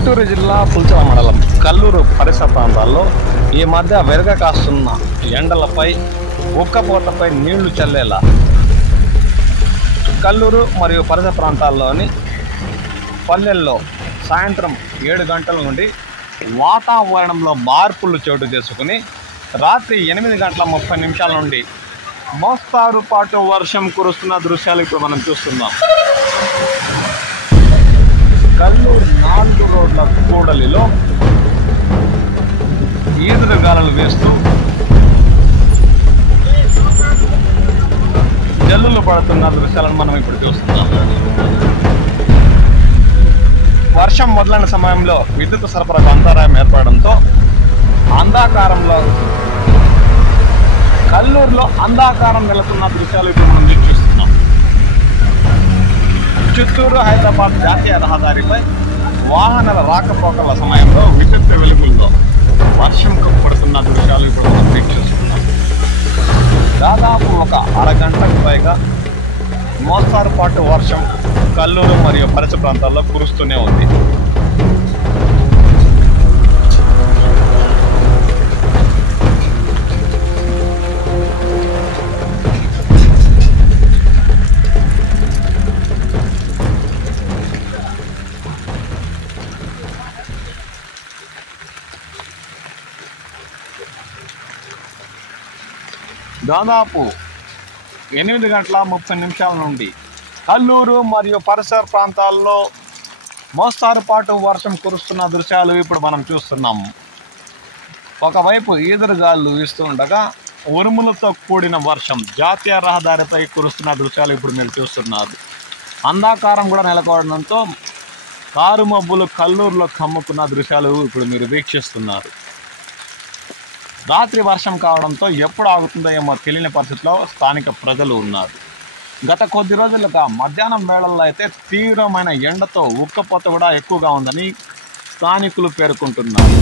చిత్తూరు జిల్లా పుల్చల మండలం కల్లూరు పరిసర ప్రాంతాల్లో ఈ మధ్య వెరగ కాస్తున్న ఎండలపై ఉక్కపోతపై నీళ్లు చల్లేలా కల్లూరు మరియు పరిసర ప్రాంతాల్లోని పల్లెల్లో సాయంత్రం 7 గంటల నుండి వాతావరణంలో మార్పులు చోటు చేసుకుని రాత్రి 8:30 నుండి మోస్తారు పాటు వర్షం కురుస్తున్న దృశ్యాలు ఇప్పుడు మనం చూస్తున్నాం. కల్లూరు 4 రోడ్ల కూడలిలో ఈదురుగాలులు వేస్తూ జల్లులు పడుతున్న దృశ్యాలను మనం ఇప్పుడు చూస్తున్నాం. వర్షం మొదలైన సమయంలో విద్యుత్ సరఫరాకు అంతరాయం ఏర్పడడంతో కల్లూరులో అంధాకారం నెలకొన్న దృశ్యాలు ఇప్పుడు మనం చూస్తున్నాం. చిత్తూరు హైదరాబాద్ జాతీయ రహదారిపై వాహనాల రాకపోకల సమయంలో విద్యుత్ వెలుగుల్లో వర్షం పడుతున్న దృశ్యాలు ఇప్పుడు మనం వీక్షిస్తున్నాం. దాదాపు ఒక అరగంటకు పైగా మోస్తారు పాటు వర్షం కల్లూరు మరియు పరిసర ప్రాంతాల్లో కురుస్తూనే ఉంది. దాదాపు 8:30 నుండి కల్లూరు మరియు పరిసర ప్రాంతాల్లో మోస్తారు పాటు వర్షం కురుస్తున్న దృశ్యాలు ఇప్పుడు మనం చూస్తున్నాము. ఒకవైపు ఈదురుగాలు వీస్తుండగా ఉరుములతో కూడిన వర్షం జాతీయ రహదారిపై కురుస్తున్న దృశ్యాలు ఇప్పుడు మీరు చూస్తున్నారు. అంధాకారం కూడా నెలకొనడంతో కారు మబ్బులు కల్లూరులో కమ్ముకున్న దృశ్యాలు ఇప్పుడు మీరు వీక్షిస్తున్నారు. రాత్రి వర్షం కావడంతో ఎప్పుడు ఆగుతుందో ఏమో తెలియని పరిస్థితిలో స్థానిక ప్రజలు ఉన్నారు. గత కొద్ది రోజులుగా మధ్యాహ్నం వేళల్లో అయితే తీవ్రమైన ఎండతో ఉక్కపోత కూడా ఎక్కువగా ఉందని స్థానికులు పేర్కొంటున్నారు.